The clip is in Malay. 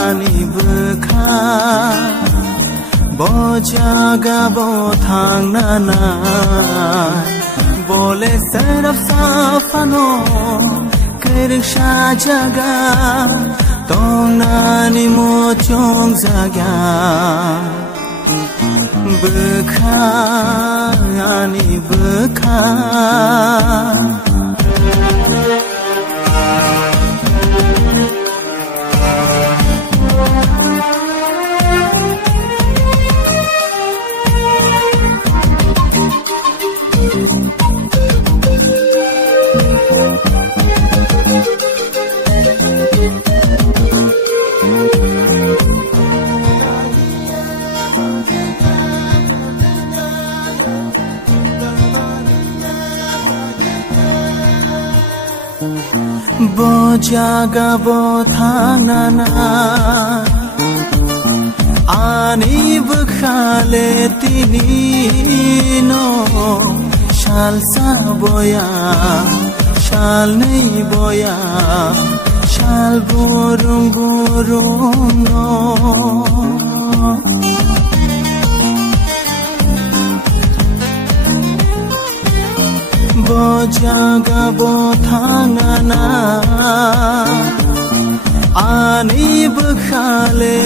Ani bukha Bojaga bothang nana Bole saraf safano Kirsha jaga Tonani mo chong zaga Bukha ani bukha Bojaga bothang nana Ani bukhale tinino Shal sa boya Shal nahi boya Shal burung burung no Bojaga bothang nana Ani bukhale